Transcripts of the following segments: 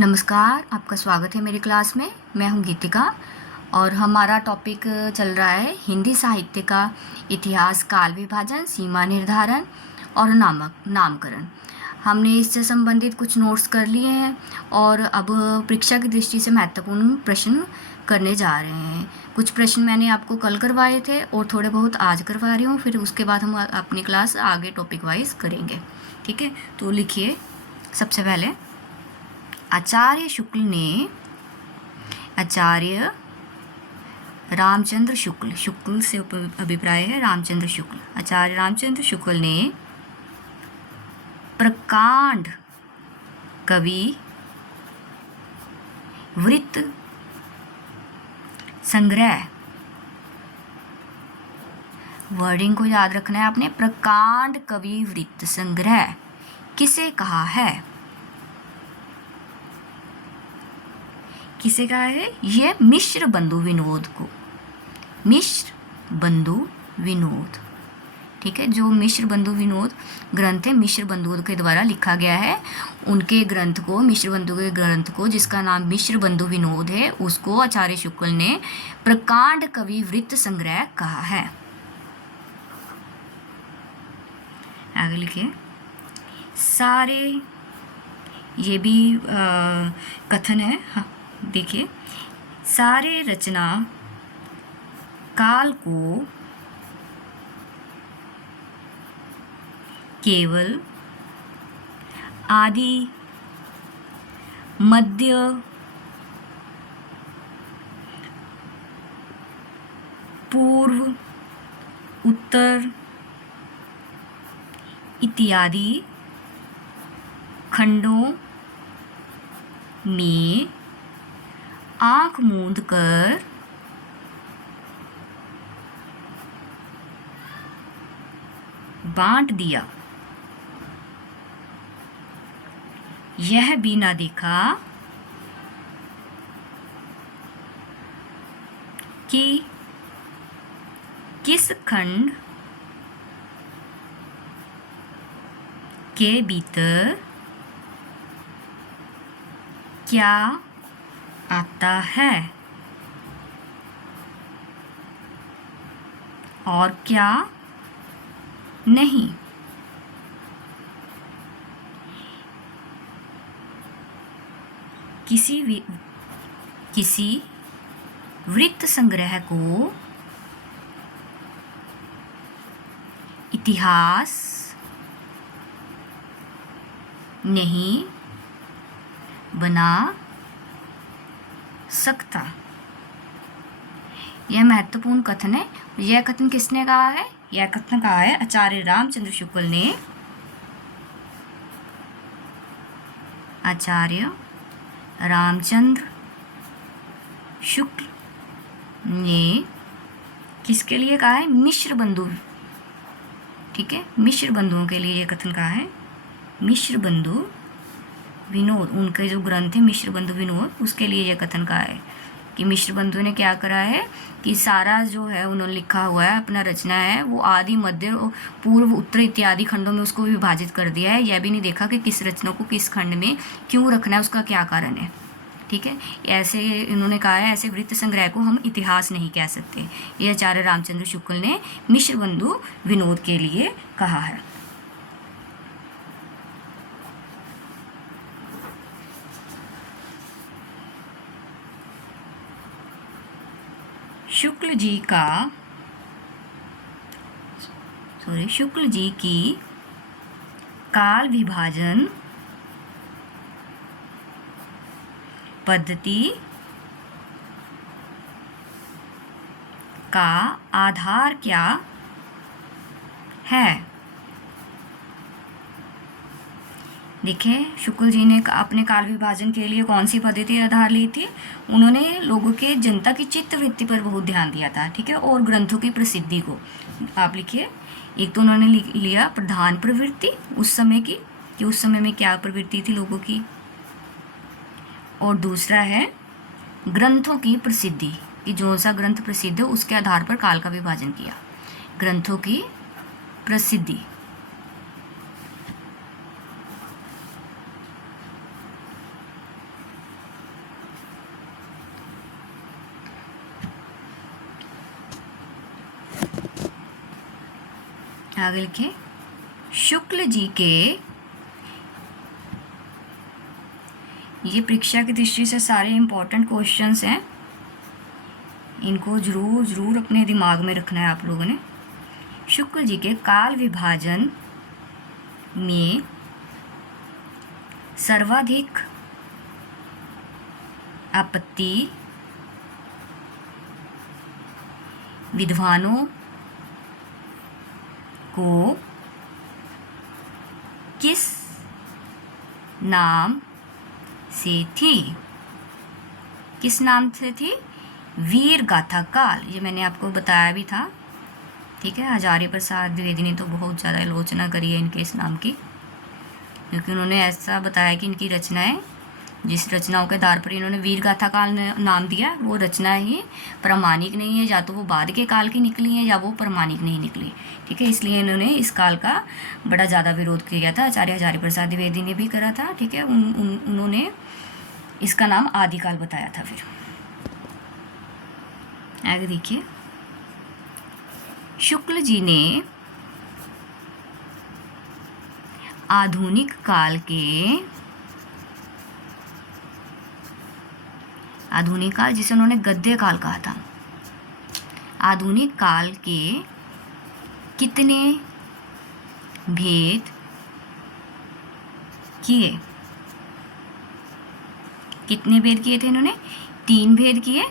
नमस्कार, आपका स्वागत है मेरी क्लास में। मैं हूं गीतिका और हमारा टॉपिक चल रहा है हिंदी साहित्य का इतिहास, काल विभाजन, सीमा निर्धारण और नामकरण। हमने इससे संबंधित कुछ नोट्स कर लिए हैं और अब परीक्षा की दृष्टि से महत्वपूर्ण प्रश्न करने जा रहे हैं। कुछ प्रश्न मैंने आपको कल करवाए थे और थोड़े बहुत आज करवा रही हूँ, फिर उसके बाद हम अपनी क्लास आगे टॉपिक वाइज करेंगे। ठीक है, तो लिखिए। सबसे पहले आचार्य रामचंद्र शुक्ल से अभिप्राय है रामचंद्र शुक्ल। आचार्य रामचंद्र शुक्ल ने प्रकांड कवि वृत्त संग्रह, वर्डिंग को याद रखना है आपने, प्रकांड कवि वृत्त संग्रह किसे कहा है? किसे कहा है? ये मिश्र बंधु विनोद को, मिश्र बंधु विनोद। ठीक है, जो मिश्र बंधु विनोद ग्रंथ है, मिश्र बंधु के द्वारा लिखा गया है, उनके ग्रंथ को, मिश्र बंधु के ग्रंथ को, जिसका नाम मिश्र बंधु विनोद है, उसको आचार्य शुक्ल ने प्रकांड कवि वृत्त संग्रह कहा है। आगे लिखिए। सारे, ये भी कथन है। हाँ, देखिए, सारे रचना काल को केवल आदि, मध्य, पूर्व, उत्तर इत्यादि खंडों में आंख मूंद कर बांट दिया। यह भी ना देखा कि किस खंड के भीतर क्या आता है और क्या नहीं। किसी वृत्त संग्रह को इतिहास नहीं बना सकता। यह महत्वपूर्ण कथन है। यह कथन किसने कहा है? यह कथन कहा है आचार्य रामचंद्र शुक्ल ने। आचार्य रामचंद्र शुक्ल ने किसके लिए कहा है? मिश्र बंधु। ठीक है, मिश्र बंधुओं के लिए यह कथन कहा है। मिश्र बंधु विनोद, उनके जो ग्रंथ है मिश्र बंधु विनोद, उसके लिए यह कथन कहा है कि मिश्र बंधु ने क्या करा है कि सारा जो है उन्होंने लिखा हुआ है, अपना रचना है, वो आदि, मध्य, पूर्व, उत्तर इत्यादि खंडों में उसको विभाजित कर दिया है। यह भी नहीं देखा कि किस रचना को किस खंड में क्यों रखना है, उसका क्या कारण है। ठीक है, ऐसे इन्होंने कहा है, ऐसे वृत्त संग्रह को हम इतिहास नहीं कह सकते। ये आचार्य रामचंद्र शुक्ल ने मिश्र बंधु विनोद के लिए कहा है। शुक्ल जी की काल विभाजन पद्धति का आधार क्या है? देखिए, शुक्ल जी ने अपने काल विभाजन के लिए कौन सी पद्धति आधार ली थी? उन्होंने लोगों के, जनता की चित्तवृत्ति पर बहुत ध्यान दिया था। ठीक है, और ग्रंथों की प्रसिद्धि को। आप लिखिए, एक तो उन्होंने लिया प्रधान प्रवृत्ति उस समय की, कि उस समय में क्या प्रवृत्ति थी लोगों की, और दूसरा है ग्रंथों की प्रसिद्धि, कि जो सा ग्रंथ प्रसिद्ध है उसके आधार पर काल का विभाजन किया। ग्रंथों की प्रसिद्धि। आगे लिखिए, शुक्ल जी के, ये परीक्षा की दृष्टि से सारे इम्पोर्टेंट क्वेश्चंस हैं, इनको ज़रूर अपने दिमाग में रखना है आप लोगों ने। शुक्ल जी के काल विभाजन में सर्वाधिक आपत्ति विद्वानों को किस नाम से थी? किस नाम से थी? वीर गाथा काल। ये मैंने आपको बताया भी था, ठीक है। आचार्य प्रसाद द्विवेदी ने तो बहुत ज़्यादा आलोचना करी है इनके इस नाम की, क्योंकि उन्होंने ऐसा बताया कि इनकी रचनाएं, जिस रचनाओं के आधार पर इन्होंने वीर गाथा काल नाम दिया, वो रचना ही प्रामाणिक नहीं है, या तो वो बाद के काल की निकली है या वो प्रामाणिक नहीं निकली, ठीक है। इसलिए इन्होंने इस काल का बड़ा ज़्यादा विरोध किया था। आचार्य प्रसाद द्विवेदी ने भी करा था, ठीक है। उन्होंने इसका नाम आदिकाल बताया था। फिर आगे देखिए, शुक्ल जी ने आधुनिक काल के, आधुनिक काल जिसे उन्होंने गद्य काल कहा था, आधुनिक काल के कितने भेद किए? कितने भेद किए थे इन्होंने? 3 भेद किए।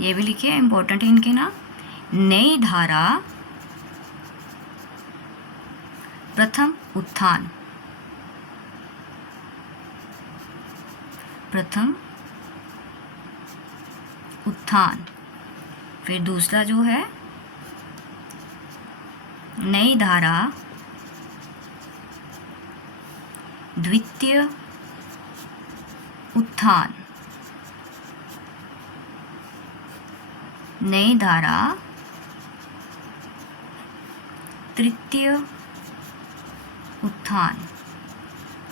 ये भी लिखिए, इंपॉर्टेंट है इनके नाम। नई धारा, प्रथम उत्थान, प्रथम उत्थान। फिर दूसरा जो है नई धारा, द्वितीय उत्थान, नई धारा, तृतीय उत्थान,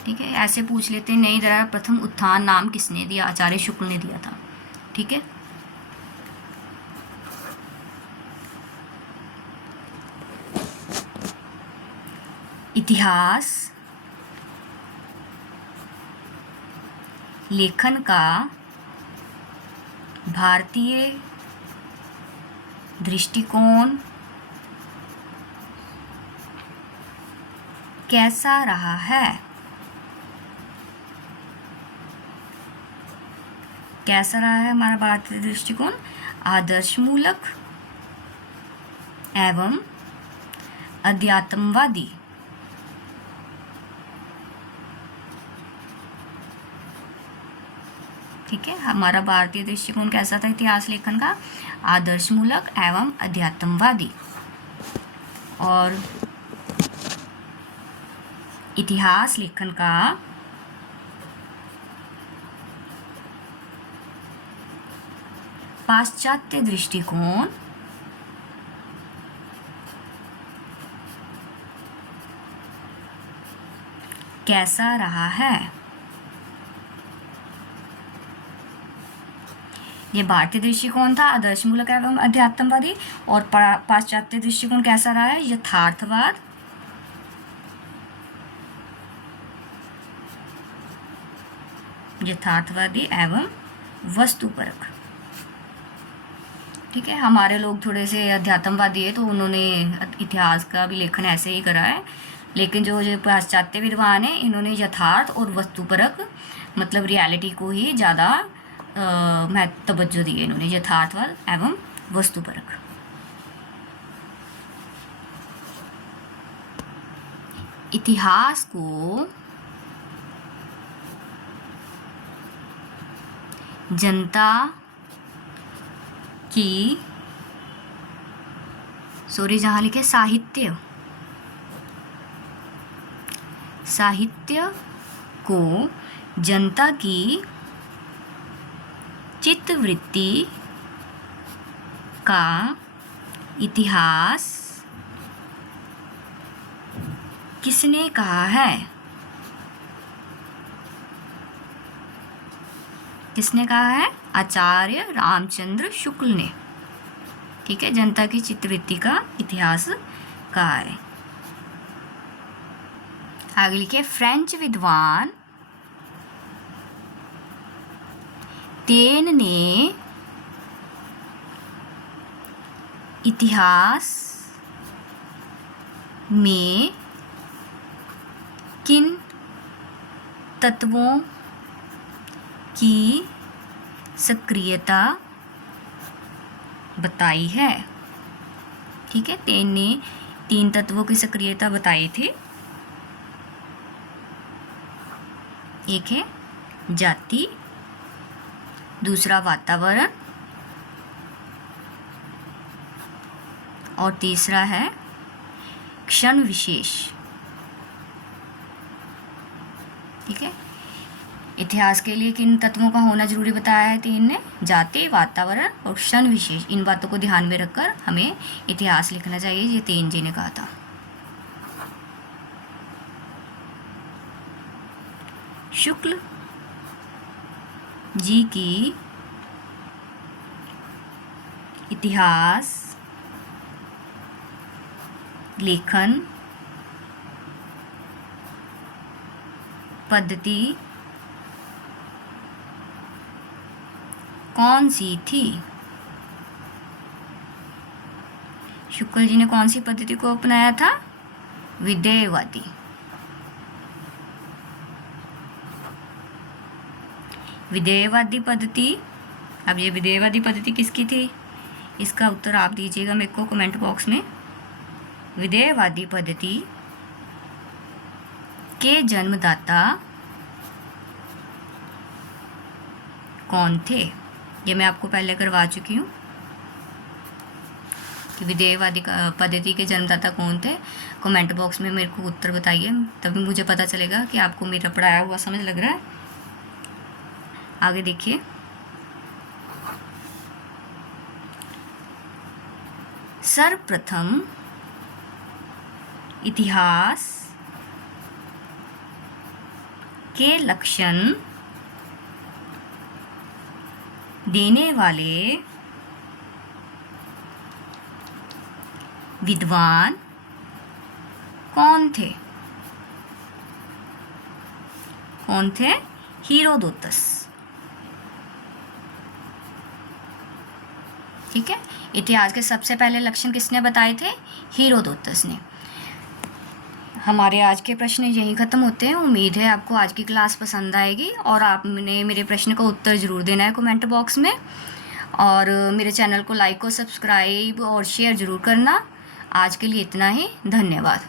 ठीक है। ऐसे पूछ लेते हैं, नई धारा प्रथम उत्थान नाम किसने दिया? आचार्य शुक्ल ने दिया था, ठीक है। इतिहास लेखन का भारतीय दृष्टिकोण कैसा रहा है? कैसा रहा है हमारा भारतीय दृष्टिकोण? आदर्शमूलक एवं अध्यात्मवादी। ठीक है, हमारा भारतीय दृष्टिकोण कैसा था इतिहास लेखन का? आदर्शमूलक एवं अध्यात्मवादी। और इतिहास लेखन का पाश्चात्य दृष्टिकोण कैसा रहा है? ये भारतीय दृष्टिकोण था, आदर्शमूलक एवं अध्यात्मवादी। और पाश्चात्य दृष्टिकोण कैसा रहा है? यथार्थवाद, यथार्थवादी एवं वस्तुपरक। ठीक है, हमारे लोग थोड़े से अध्यात्मवादी है, तो उन्होंने इतिहास का भी लेखन ऐसे ही करा है। लेकिन जो पाश्चात्य विद्वान है, इन्होंने यथार्थ और वस्तुपरक, मतलब रियलिटी को ही ज़्यादा तवज्जो दी है इन्होंने, यथार्थवाद एवं वस्तुपरक। इतिहास को जनता की, जहाँ लिखे साहित्य, साहित्य को जनता की चित्तवृत्ति का इतिहास किसने कहा है? किसने कहा है? आचार्य रामचंद्र शुक्ल ने। ठीक है, जनता की चित्तवृत्ति का इतिहास काय। आगे लिखिए फ्रेंच विद्वान तेन ने इतिहास में किन तत्वों की सक्रियता बताई है। ठीक है, तेन ने 3 तत्वों की सक्रियता बताए थे। एक है जाति, दूसरा वातावरण और तीसरा है क्षण विशेष। ठीक है, इतिहास के लिए किन तत्वों का होना जरूरी बताया है तीन ने, जाति, वातावरण और क्षण विशेष। इन बातों को ध्यान में रखकर हमें इतिहास लिखना चाहिए, ये तेन जी ने कहा था। शुक्ल जी की इतिहास लेखन पद्धति कौन सी थी। शुक्ल जी ने कौन सी पद्धति को अपनाया था, विधेयवादी। विधेयवादी पद्धति। अब ये विधेयवादी पद्धति किसकी थी, इसका उत्तर आप दीजिएगा मेरे को कमेंट बॉक्स में। विधेयवादी पद्धति के जन्मदाता कौन थे, ये मैं आपको पहले करवा चुकी हूँ कि विधेयवादी पद्धति के जन्मदाता कौन थे। कमेंट बॉक्स में मेरे को उत्तर बताइए, तभी मुझे पता चलेगा कि आपको मेरा पढ़ाया हुआ समझ लग रहा है। आगे देखिए, सर्वप्रथम इतिहास के लक्षण देने वाले विद्वान कौन थे। कौन थे, हीरोडोटस। ठीक है, इतिहास के सबसे पहले लक्षण किसने बताए थे, हीरोडोटस ने। हमारे आज के प्रश्न यहीं ख़त्म होते हैं। उम्मीद है आपको आज की क्लास पसंद आएगी और आपने मेरे प्रश्न का उत्तर ज़रूर देना है कमेंट बॉक्स में, और मेरे चैनल को लाइक और सब्सक्राइब और शेयर ज़रूर करना। आज के लिए इतना ही, धन्यवाद।